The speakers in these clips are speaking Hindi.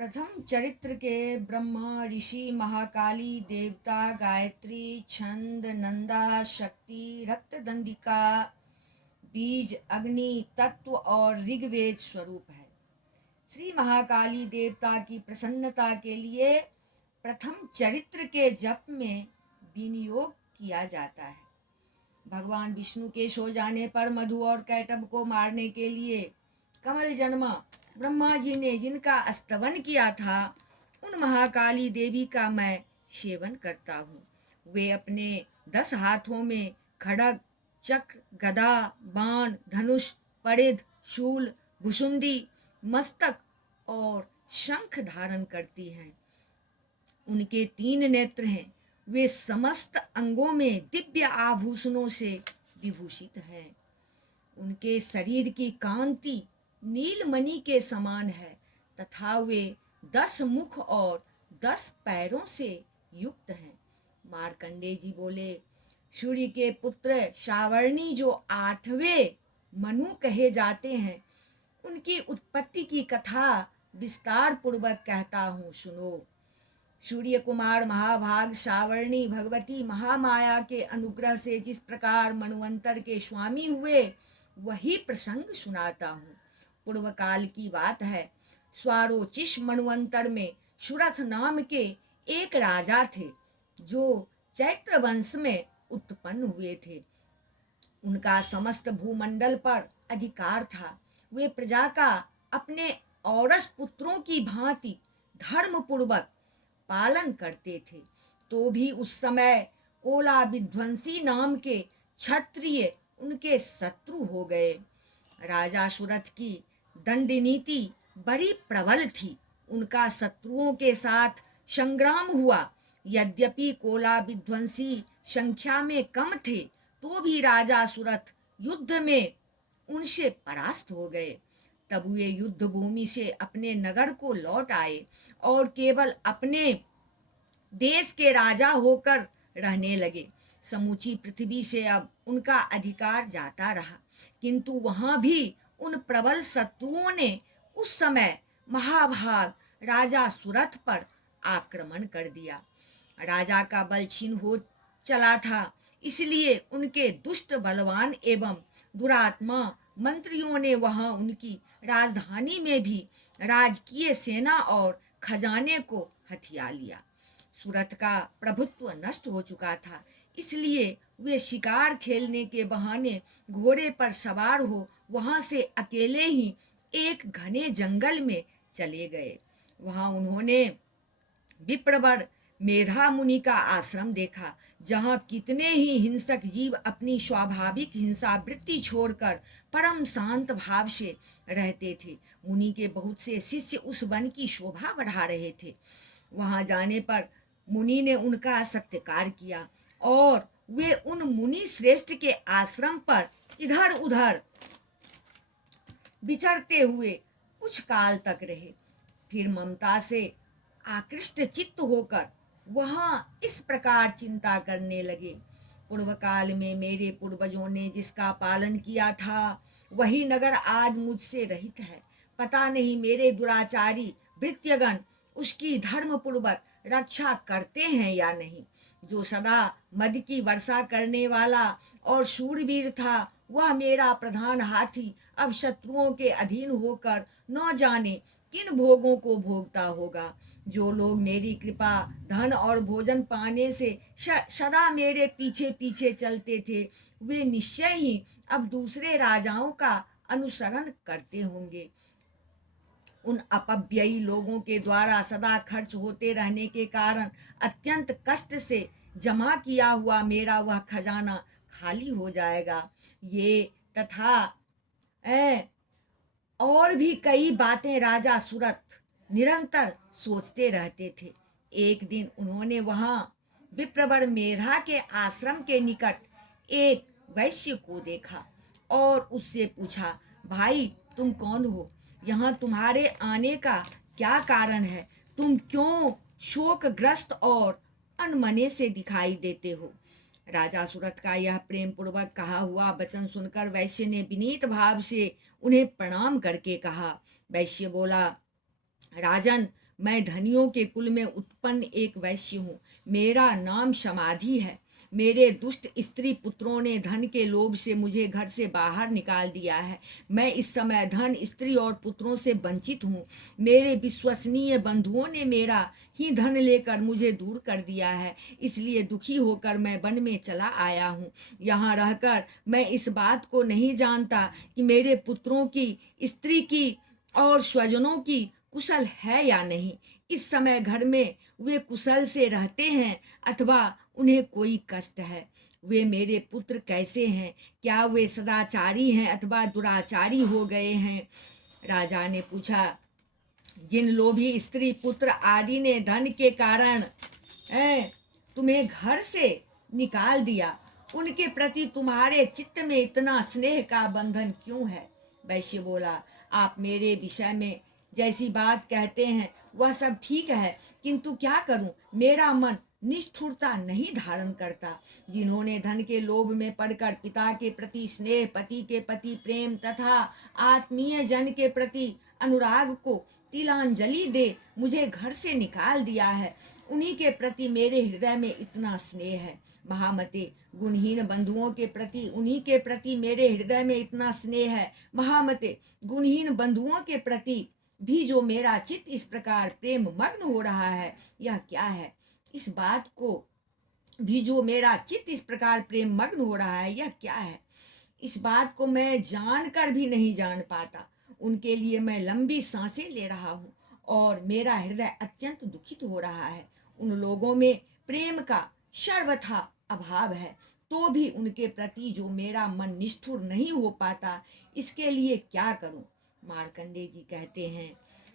प्रथम चरित्र के ब्रह्मा ऋषि महाकाली देवता गायत्री छंद नंदा शक्ति रक्तदंडिका बीज अग्नि तत्व और ऋग्वेद स्वरूप है। श्री महाकाली देवता की प्रसन्नता के लिए प्रथम चरित्र के जप में विनियोग किया जाता है। भगवान विष्णु के सो जाने पर मधु और कैटभ को मारने के लिए कमल जन्मा ब्रह्मा जी ने जिनका स्तवन किया था, उन महाकाली देवी का मैं सेवन करता हूँ। वे अपने 10 हाथों में खड़ग चक्र गदा बाण धनुष परिध शूल भुसुंडी मस्तक और शंख धारण करती हैं। उनके 3 नेत्र हैं। वे समस्त अंगों में दिव्य आभूषणों से विभूषित हैं। उनके शरीर की कांति नीलमणि के समान है तथा वे 10 मुख और 10 पैरों से युक्त हैं। मार्कंडेय जी बोले, सूर्य के पुत्र सावर्णी जो 8वें मनु कहे जाते हैं, उनकी उत्पत्ति की कथा विस्तार पूर्वक कहता हूँ, सुनो। सूर्य कुमार महाभाग सावर्णी भगवती महामाया के अनुग्रह से जिस प्रकार मन्वंतर के स्वामी हुए, वही प्रसंग सुनाता हूँ। पूर्व काल की बात है। स्वारोचिष मन्वंतर में सुरथ नाम के एक राजा थे, जो चैत्र वंश में उत्पन्न हुए थे। उनका समस्त भूमंडल पर अधिकार था। वे प्रजा का अपने औरस पुत्रों की भांति धर्म पूर्वक पालन करते थे। तो भी उस समय कोला विध्वंसी नाम के क्षत्रिय उनके शत्रु हो गए। राजा सुरथ की दंड नीति बड़ी प्रबल थी। उनका शत्रुओं के साथ संग्राम हुआ। यद्यपि कोला विध्वंसी संख्या में कम थे, तो भी राजा सुरथ युद्ध में उनसे परास्त हो गए। तब वे युद्ध भूमि से अपने नगर को लौट आए और केवल अपने देश के राजा होकर रहने लगे। समूची पृथ्वी से अब उनका अधिकार जाता रहा, किंतु वहां भी उन प्रबल शत्रुओं ने उस समय महाभाग राजा सुरथ पर आक्रमण कर दिया। राजा का बल क्षीण हो चला था, इसलिए उनके दुष्ट बलवान एवं दुरात्मा मंत्रियों ने वहां उनकी राजधानी में भी राजकीय सेना और खजाने को हथिया लिया। सूरत का प्रभुत्व नष्ट हो चुका था, इसलिए वे शिकार खेलने के बहाने घोड़े पर सवार हो वहां से अकेले ही एक घने जंगल में चले गए। वहां उन्होंने विप्रवर मेधा मुनि का आश्रम देखा, जहाँ कितने ही हिंसक जीव अपनी स्वाभाविक हिंसा वृत्ति छोड़कर परम शांत भाव से रहते थे। मुनि के बहुत से शिष्य उस वन की शोभा बढ़ा रहे थे। वहां जाने पर मुनि ने उनका सत्कार किया और वे उन मुनि श्रेष्ठ के आश्रम पर इधर उधर विचरते हुए कुछ काल तक रहे। फिर ममता से आकृष्ट चित्त होकर वहां इस प्रकार चिंता करने लगे, पूर्व काल में मेरे पूर्वजों ने जिसका पालन किया था, वही नगर आज मुझसे रहित है। पता नहीं मेरे दुराचारी भृत्यगण उसकी धर्म पूर्वक रक्षा करते हैं या नहीं। जो सदा मद की वर्षा करने वाला और शूरवीर था, वह मेरा प्रधान हाथी अब शत्रुओं के अधीन होकर न जाने किन भोगों को भोगता होगा। जो लोग मेरी कृपा धन और भोजन पाने से सदा मेरे पीछे पीछे चलते थे, वे निश्चय ही अब दूसरे राजाओं का अनुसरण करते होंगे। उन अपव्ययी लोगों के द्वारा सदा खर्च होते रहने के कारण अत्यंत कष्ट से जमा किया हुआ मेरा वह खजाना खाली हो जाएगा। ये तथा और भी कई बातें राजा सूरत निरंतर सोचते रहते थे। एक दिन उन्होंने वहां विप्रवर मेधा के आश्रम के निकट एक वैश्य को देखा और उससे पूछा, भाई तुम कौन हो? यहाँ तुम्हारे आने का क्या कारण है? तुम क्यों शोकग्रस्त और अनमने से दिखाई देते हो? राजा सूरत का यह प्रेम पूर्वक कहा हुआ वचन सुनकर वैश्य ने विनीत भाव से उन्हें प्रणाम करके कहा। वैश्य बोला, राजन, मैं धनियों के कुल में उत्पन्न एक वैश्य हूँ। मेरा नाम समाधि है। मेरे दुष्ट स्त्री पुत्रों ने धन के लोभ से मुझे घर से बाहर निकाल दिया है। मैं इस समय धन, स्त्री और पुत्रों से वंचित हूँ। मेरे विश्वसनीय बंधुओं ने मेरा ही धन लेकर मुझे दूर कर दिया है। इसलिए दुखी होकर मैं वन में चला आया हूँ। यहाँ रहकर मैं इस बात को नहीं जानता कि मेरे पुत्रों की, स्त्री की और स्वजनों की कुशल है या नहीं। इस समय घर में वे कुशल से रहते हैं अथवा उन्हें कोई कष्ट है। वे मेरे पुत्र कैसे हैं? क्या वे सदाचारी हैं अथवा दुराचारी हो गए हैं? राजा ने पूछा। जिन लोभी स्त्री, पुत्र आदि ने धन के कारण तुम्हें घर से निकाल दिया, उनके प्रति तुम्हारे चित्त में इतना स्नेह का बंधन क्यों है? वैश्य बोला, आप मेरे विषय में जैसी बात कहते हैं वह सब ठीक है, किंतु क्या करूं, मेरा मन निष्ठुरता नहीं धारण करता। जिन्होंने धन के लोभ में पड़कर पिता के प्रति स्नेह, पति के प्रति प्रेम तथा आत्मीय जन के प्रति अनुराग को तिलांजलि दे मुझे घर से निकाल दिया है, उन्हीं के प्रति मेरे हृदय में इतना स्नेह है। महामते, गुणहीन बंधुओं के प्रति उन्हीं के प्रति मेरे हृदय में इतना स्नेह है। महामते, गुणहीन बंधुओं के प्रति भी जो मेरा चित्त इस प्रकार प्रेम मग्न हो रहा है, यह क्या है? इस बात को भी जो मेरा चित्त इस प्रकार प्रेम मग्न हो रहा है, यह क्या है? इस बात को मैं जानकर भी नहीं जान पाता। उनके लिए मैं लंबी सांसें ले रहा हूँ और मेरा हृदय अत्यंत दुखित हो रहा है। उन लोगों में प्रेम का सर्वथा अभाव है, तो भी उनके प्रति जो मेरा मन निष्ठुर नहीं हो पाता, इसके लिए क्या करूं? मार्कंडेय जी कहते हैं,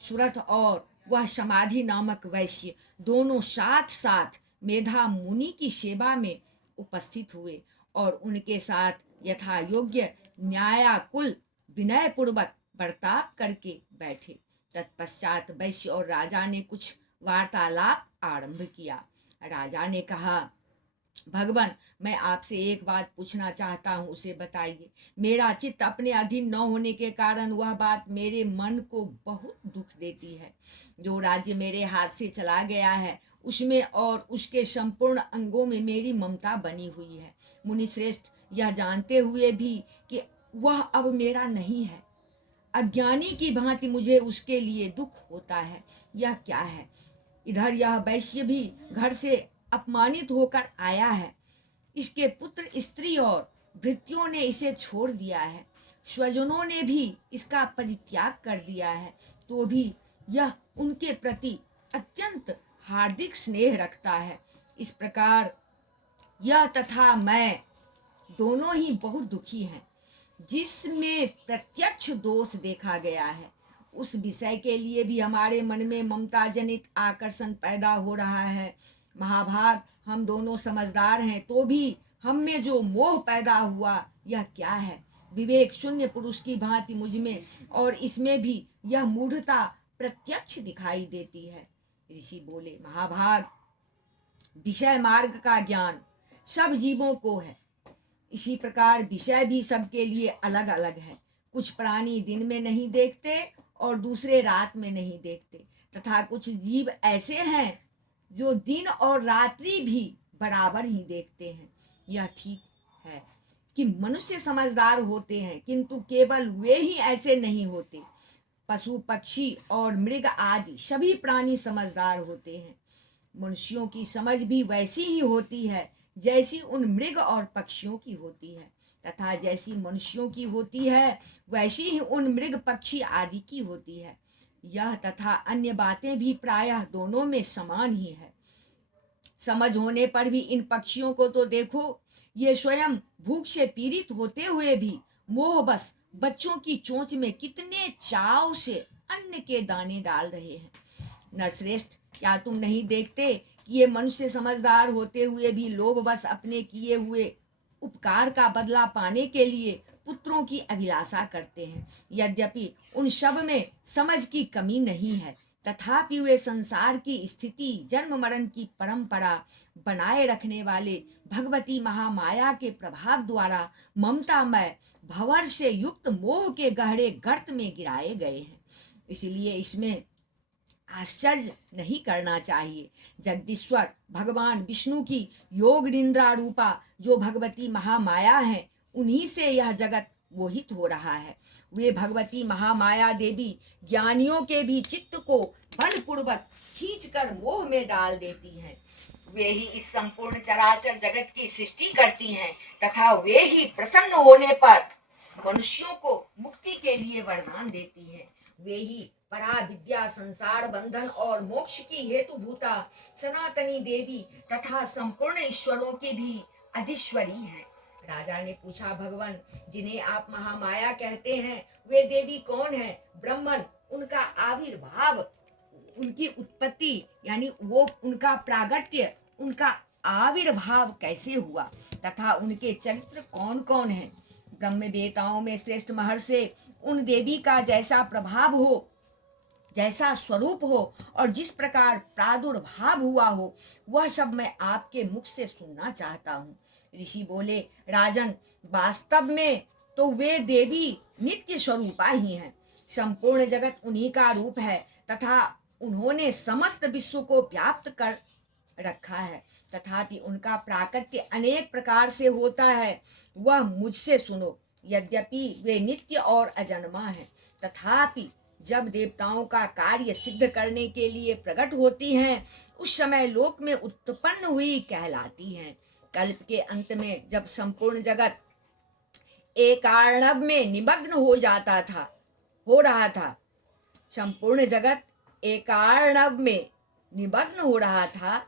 सुरथ और वह समाधि नामक वैश्य दोनों साथ साथ मेधा मुनि की सेवा में उपस्थित हुए और उनके साथ यथा योग्य न्यायाकुल विनय पूर्वक बर्ताव करके बैठे। तत्पश्चात वैश्य और राजा ने कुछ वार्तालाप आरंभ किया। राजा ने कहा, भगवान, मैं आपसे एक बात पूछना चाहता हूँ, उसे बताइए। मेरा चित्त अपने अधीन न होने के कारण वह बात मेरे मन को बहुत दुख देती है। जो राज्य मेरे हाथ से चला गया है, उसमें और उसके संपूर्ण अंगों में मेरी ममता बनी हुई है। मुनि श्रेष्ठ, यह जानते हुए भी कि वह अब मेरा नहीं है, अज्ञानी की भांति मुझे उसके लिए दुख होता है। यह क्या है? इधर यह वैश्य भी घर से अपमानित होकर आया है। इसके पुत्र, स्त्री और भृत्यों ने इसे छोड़ दिया है। स्वजनों ने भी इसका परित्याग कर दिया है, तो भी यह उनके प्रति अत्यंत हार्दिक स्नेह रखता है। इस प्रकार यह तथा मैं दोनों ही बहुत दुखी हैं। जिसमें प्रत्यक्ष दोष देखा गया है, उस विषय के लिए भी हमारे मन में ममता जनित आकर्षण पैदा हो रहा है। महाभाग, हम दोनों समझदार हैं, तो भी हम में जो मोह पैदा हुआ, यह क्या है? विवेक शून्य पुरुष की भांति मुझ में और इसमें भी यह मूढ़ता प्रत्यक्ष दिखाई देती है। ऋषि बोले, महाभाग, विषय मार्ग का ज्ञान सब जीवों को है। इसी प्रकार विषय भी सबके लिए अलग अलग है। कुछ प्राणी दिन में नहीं देखते और दूसरे रात में नहीं देखते, तथा कुछ जीव ऐसे हैं जो दिन और रात्रि भी बराबर ही देखते हैं। यह ठीक है कि मनुष्य समझदार होते हैं, किंतु केवल वे ही ऐसे नहीं होते। पशु, पक्षी और मृग आदि सभी प्राणी समझदार होते हैं। मनुष्यों की समझ भी वैसी ही होती है जैसी उन मृग और पक्षियों की होती है, तथा जैसी मनुष्यों की होती है वैसी ही उन मृग, पक्षी आदि की होती है। यह तथा अन्य बातें भी प्रायः दोनों में समान ही है। समझ होने पर भी इन पक्षियों को तो देखो, ये स्वयं भूख से पीड़ित होते हुए भी मोहबस बच्चों की चोंच में कितने चाव से अन्न के दाने डाल रहे हैं। नरश्रेष्ठ, क्या तुम नहीं देखते कि ये मनुष्य समझदार होते हुए भी लोभवश अपने किए हुए उपकार का बदला पाने के लिए पुत्रों की अभिलाषा करते हैं? यद्यपि उन सब में समझ की कमी नहीं है, तथापि वे संसार की स्थिति, जन्म मरण की परंपरा बनाए रखने वाले भगवती महामाया के प्रभाव द्वारा ममतामय भंवर से युक्त मोह के गहरे गर्त में गिराए गए हैं। इसलिए इसमें आश्चर्य नहीं करना चाहिए। जगदीश्वर भगवान विष्णु की योग निद्रा रूपा जो भगवती महामाया है, उन्हीं से यह जगत मोहित हो रहा है। वे भगवती महामाया देवी ज्ञानियों के भी चित्त को बलपूर्वक खींचकर मोह में डाल देती हैं। वे ही इस संपूर्ण चराचर जगत की सृष्टि करती हैं तथा वे ही प्रसन्न होने पर मनुष्यों को मुक्ति के लिए वरदान देती हैं। वे ही परा विद्या, संसार बंधन और मोक्ष की हेतुभूता सनातनी देवी तथा संपूर्ण ईश्वरों की भी अधीश्वरी है। राजा ने पूछा, भगवान जिन्हें आप महामाया कहते हैं वे देवी कौन है? ब्रह्मन, उनका आविर्भाव, उनकी उत्पत्ति यानी वो उनका प्रागट्य, उनका आविर्भाव कैसे हुआ तथा उनके चरित्र कौन कौन हैं? ब्रह्म वेताओं में श्रेष्ठ महर्षि उन देवी का जैसा प्रभाव हो, जैसा स्वरूप हो और जिस प्रकार प्रादुर्भाव हुआ हो, वह सब मैं आपके मुख से सुनना चाहता हूँ। ऋषि बोले, राजन वास्तव में तो वे देवी नित्य स्वरूपा ही हैं। संपूर्ण जगत उन्हीं का रूप है तथा उन्होंने समस्त विश्व को व्याप्त कर रखा है। तथापि उनका प्राकट्य अनेक प्रकार से होता है, वह मुझसे सुनो। यद्यपि वे नित्य और अजन्मा हैं, तथापि जब देवताओं का कार्य सिद्ध करने के लिए प्रकट होती हैं, उस समय लोक में उत्पन्न हुई कहलाती हैं। कल्प के अंत में जब संपूर्ण जगत एक आर्णव में निमग्न हो रहा था, संपूर्ण जगत एक आर्णव में निमग्न हो रहा था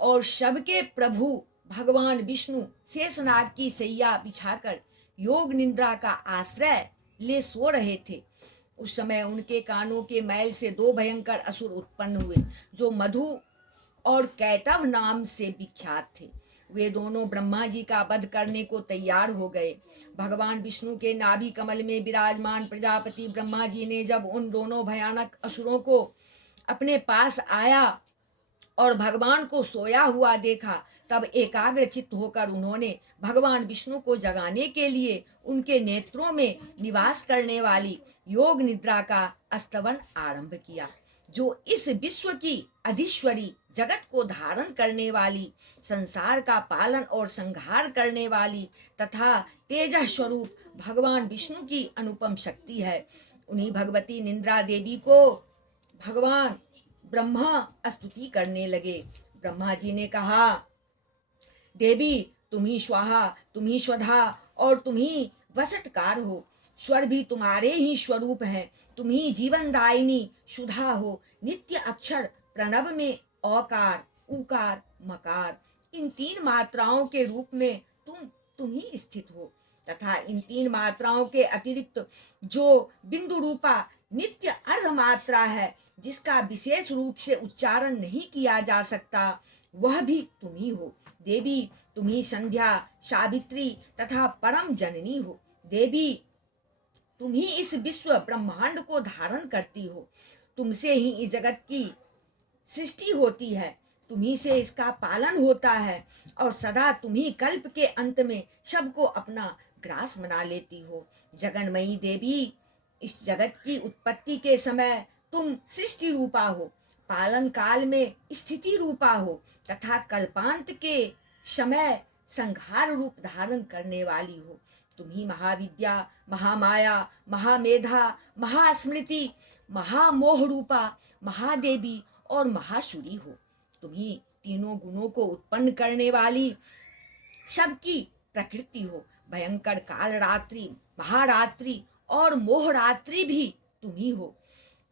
और सबके प्रभु भगवान विष्णु शेषनाग की सैया बिछाकर योग निद्रा का आश्रय ले सो रहे थे। उस समय उनके कानों के मैल से दो भयंकर असुर उत्पन्न हुए जो मधु और कैटव नाम से विख्यात थे। वे दोनों ब्रह्मा जी का वध करने को तैयार हो गए। भगवान विष्णु के नाभि कमल में विराजमान प्रजापति ब्रह्मा जी ने जब उन दोनों भयानक असुरों को अपने पास आया और भगवान को सोया हुआ देखा, तब एकाग्र चित्त होकर उन्होंने भगवान विष्णु को जगाने के लिए उनके नेत्रों में निवास करने वाली योग निद्रा का स्तवन आरंभ किया, जो इस विश्व की अधीश्वरी, जगत को धारण करने वाली, संसार का पालन और संहार करने वाली तथा तेजः स्वरूप भगवान विष्णु की अनुपम शक्ति है। उन्हीं भगवती निद्रा देवी को भगवान ब्रह्मा स्तुति करने लगे। ब्रह्मा जी ने कहा, देवी तुम ही स्वाहा, तुम ही स्वधा और तुम ही वसटकार हो। स्वर भी तुम्हारे ही स्वरूप हैं। तुम ही जीवनदायिनी सुधा हो। नित्य अक्षर प्रणव में औकार, उकार, मकार, इन तीन मात्राओं के रूप में तुम ही स्थित हो तथा इन तीन मात्राओं के अतिरिक्त जो बिंदु रूपा नित्य अर्ध मात्रा है, जिसका विशेष रूप से उच्चारण नहीं किया जा सकता, वह भी तुम ही हो। देवी तुम ही संध्या, सावित्री तथा परम जननी हो। देवी तुम ही इस विश्व ब्रह्मांड को धारण करती हो। तुमसे ही इस जगत की सृष्टि होती है, तुम ही से इसका पालन होता है और सदा तुम ही कल्प के अंत में सबको अपना ग्रास बना लेती हो। जगन्मयी देवी, इस जगत की उत्पत्ति के समय तुम सृष्टि रूपा हो, पालन काल में स्थिति रूपा हो तथा कल्पांत के समय संहार रूप धारण करने वाली हो। तुम ही महाविद्या, महामाया, महामेधा, महास्मृति, महामोह रूपा, महादेवी और महाशूरी हो। तुम ही तीनों गुणों को उत्पन्न करने वाली सबकी प्रकृति हो। भयंकर काल रात्रि, महारात्रि और मोहरात्रि भी तुम ही हो।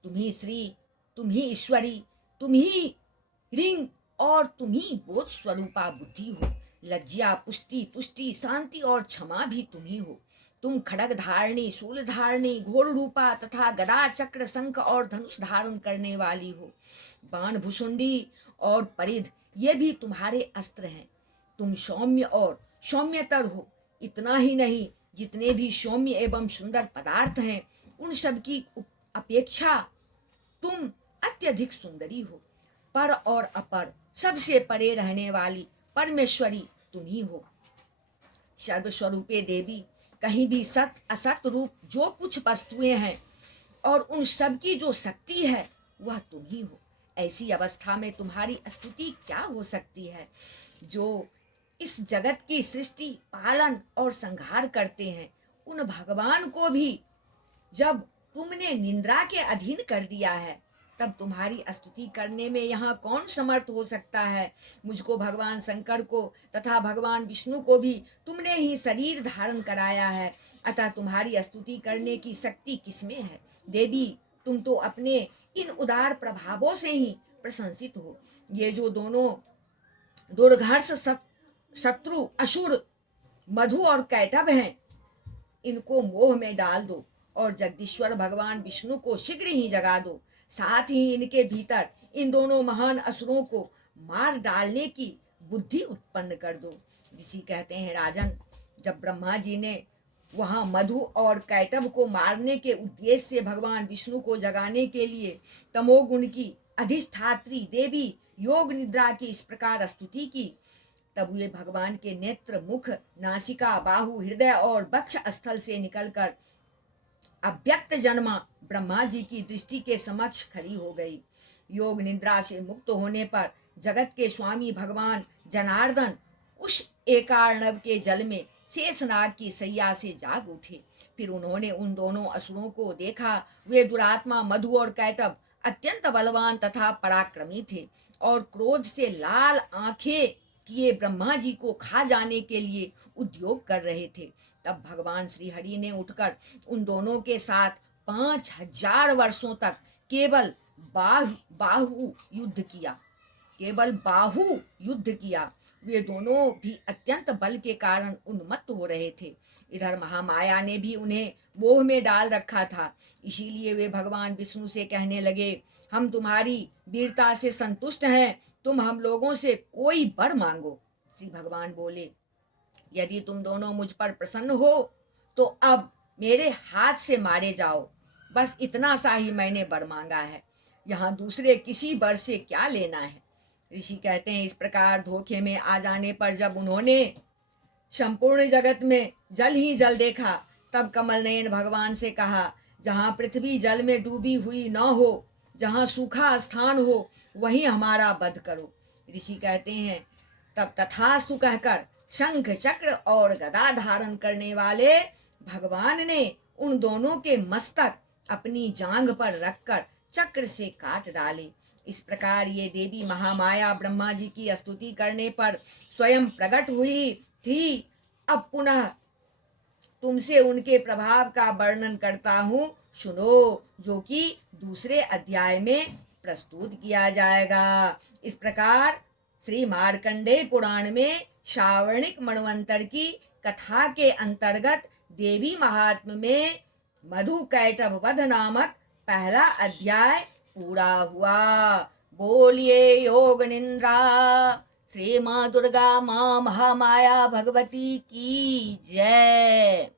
तुम ही श्री, तुम ही ईश्वरी, तुम ही ऋंग और तुम ही बोध स्वरूपा बुद्धि हो। लज्जा, पुष्टि, तुष्टि, शांति और क्षमा भी तुम ही हो। तुम खड़ग धारणी, शूल धारणी, घोर रूपा तथा गदा, चक्र, शंख और धनुष धारण करने वाली हो। बाण, भुसुंडी और परिध ये भी तुम्हारे अस्त्र हैं। तुम सौम्य और सौम्यतर हो। इतना ही नहीं, जितने भी सौम्य एवं सुंदर पदार्थ हैं, उन सब की अपेक्षा तुम अत्यधिक सुंदरी हो। पर और अपर सबसे परे रहने वाली परमेश्वरी तुम ही हो। सर्वस्वरूपे देवी, कहीं भी सत असत रूप जो कुछ वस्तुएं हैं और उन सब की जो शक्ति है वह तुम ही हो। ऐसी अवस्था में तुम्हारी स्तुति क्या हो सकती है? जो इस जगत की सृष्टि, पालन और संहार करते हैं, उन भगवान को भी जब तुमने निंद्रा के अधीन कर दिया है, तब तुम्हारी स्तुति करने में यहाँ कौन समर्थ हो सकता है? मुझको, भगवान शंकर को तथा भगवान विष्णु को भी तुमने ही शरीर धारण कराया है, अतः तुम्हारी स्तुति करने की शक्ति किसमें है? देवी, तुम तो अपने इन उदार प्रभावों से ही प्रशंसित हो। ये जो दोनों दुर्घर्ष शत्रु असुर मधु और कैटभ हैं, इनको मोह में डाल दो और जगदीश्वर भगवान विष्णु को शीघ्र ही जगा दो। साथ ही इनके भीतर इन दोनों महान असुरों को मार डालने की बुद्धि उत्पन्न कर दो। ऋषि कहते हैं, राजन, जब ब्रह्मा जी ने वहां मधु और कैटभ को मारने के उद्देश्य से भगवान विष्णु को जगाने के लिए तमोगुण की अधिष्ठात्री देवी योग निद्रा की इस प्रकार स्तुति की, तब वे भगवान के नेत्र, मुख, नासिका, बाहु, हृदय और वक्ष स्थल से निकलकर अव्यक्त जन्मा ब्रह्मा जी की दृष्टि के समक्ष खड़ी हो गई। योग निद्रा से मुक्त होने पर जगत के स्वामी भगवान जनार्दन उस एकार्णव के जल में शेषनाग की सैया से जाग उठे। फिर उन्होंने उन दोनों असुरों को देखा। वे दुरात्मा मधु और कैटभ अत्यंत बलवान तथा पराक्रमी थे और क्रोध से लाल आंखें किए ब्रह्मा जी को खा जाने के लिए उद्योग कर रहे थे। तब भगवान श्री हरि ने उठकर उन दोनों के साथ 5000 वर्षों तक केवल बाहु युद्ध किया, केवल बाहु युद्ध किया। वे दोनों भी अत्यंत बल के कारण उन्मत्त हो रहे थे। इधर महामाया ने भी उन्हें मोह में डाल रखा था। इसीलिए वे भगवान विष्णु से कहने लगे, हम तुम्हारी वीरता से संतुष्ट हैं, तुम हम लोगों से कोई वर मांगो। श्री भगवान बोले, यदि तुम दोनों मुझ पर प्रसन्न हो तो अब मेरे हाथ से मारे जाओ, बस इतना सा ही मैंने वर मांगा है, यहाँ दूसरे किसी वर से क्या लेना है। ऋषि कहते हैं, इस प्रकार धोखे में आ जाने पर जब उन्होंने संपूर्ण जगत में जल ही जल देखा, तब कमल नयन भगवान से कहा, जहाँ पृथ्वी जल में डूबी हुई न हो, जहाँ सूखा स्थान हो, वहीं हमारा वध करो। ऋषि कहते हैं, तब तथास्तु कहकर शंख, चक्र और गदा धारण करने वाले भगवान ने उन दोनों के मस्तक अपनी जांघ पर रखकर चक्र से काट डाले। इस प्रकार ये देवी महामाया ब्रह्मा जी की स्तुति करने पर स्वयं प्रकट हुई थी। अब पुनः तुमसे उनके प्रभाव का वर्णन करता हूँ, सुनो, जो कि दूसरे अध्याय में प्रस्तुत किया जाएगा। इस प्रकार श्री मार्कंडेय पुराण में श्रावणिक मनवंतर की कथा के अंतर्गत देवी महात्म्य में मधु कैटभ वध नामक पहला अध्याय पूरा हुआ। बोलिए योग निंद्रा श्री माँ दुर्गा माँ महामाया भगवती की जय।